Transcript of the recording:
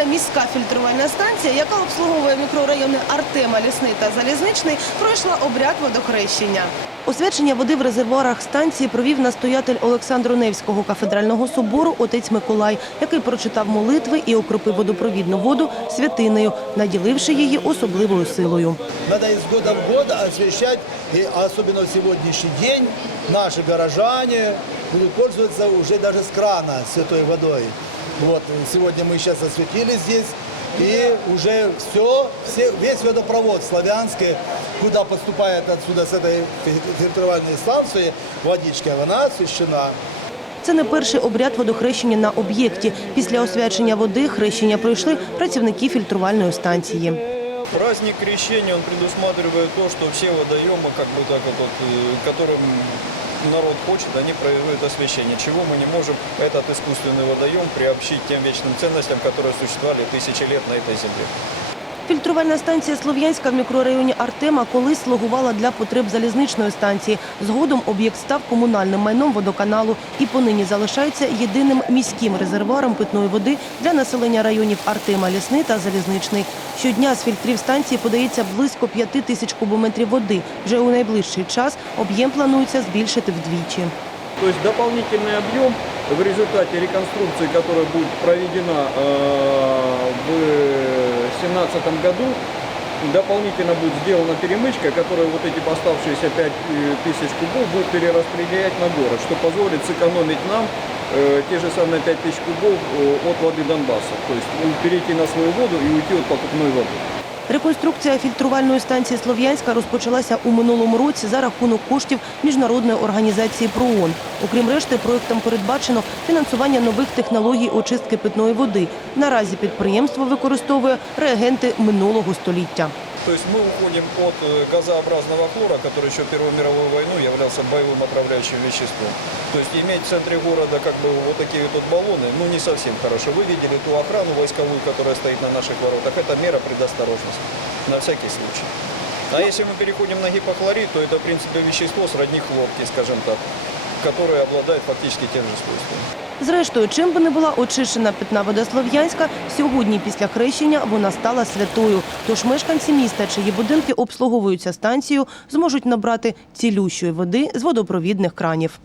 Єдина міська фільтрувальна станція, яка обслуговує мікрорайони Артема, Лісний та Залізничний, пройшла обряд водохрещення. Освячення води в резервуарах станції провів настоятель Олександру Невського кафедрального собору отець Миколай, який прочитав молитви і окропив водопровідну воду святинею, наділивши її особливою силою. Надо из года в год освещать, и особенно в сегодняшний день наши горожане будут пользоваться уже даже с крана святой водой. Вот, сегодня мы сейчас осветили здесь, и уже все, все, весь водопровод славянский, куда поступает отсюда с этой фильтровальной станции водичка, она освещена. Це не перший обряд водохрещення на об'єкті. Після освячення води хрещення пройшли працівники фільтрувальної станції. Праздник крещения, он предусматривает то, что все водоемы, как бы так вот, вот, э, которым народ хочет, они проводят освещение. Чего мы не можем этот искусственный водоем приобщить тем вечным ценностям, которые существовали тысячи лет на этой земле. Фільтрувальна станція Слов'янська в мікрорайоні Артема колись слугувала для потреб залізничної станції. Згодом об'єкт став комунальним майном водоканалу і понині залишається єдиним міським резервуаром питної води для населення районів Артема, Лісний та Залізничний. Щодня з фільтрів станції подається близько 5 тисяч кубометрів води. Вже у найближчий час об'єм планується збільшити вдвічі. То есть дополнительный объем в результате реконструкции, которая будет проведена 2015 году дополнительно будет сделана перемычка, которая вот эти оставшиеся 5 э, тысяч кубов будет перераспределять на город, что позволит сэкономить нам э, те же самые 5 тысяч кубов э, от воды Донбасса. То есть э, перейти на свою воду и уйти от покупной воды. Реконструкція фільтрувальної станції Слов'янська розпочалася у минулому році за рахунок коштів міжнародної організації ПРООН. Окрім решти, проектом передбачено фінансування нових технологій очистки питної води. Наразі підприємство використовує реагенти минулого століття. То есть мы уходим от э, газообразного хлора, который еще в Первую мировую войну являлся боевым отравляющим веществом. То есть иметь в центре города как бы вот такие вот баллоны, ну не совсем хорошо. Вы видели ту охрану войсковую, которая стоит на наших воротах. Это мера предосторожности, на всякий случай. А если мы переходим на гипохлорид, то это в принципе вещество сродни хлорки, скажем так, которое обладает фактически тем же свойством. Зрештою, чим би не була очищена питна вода Слов'янська, сьогодні після хрещення вона стала святою. Тож мешканці міста, чиї будинки обслуговуються станцією, зможуть набрати цілющої води з водопровідних кранів.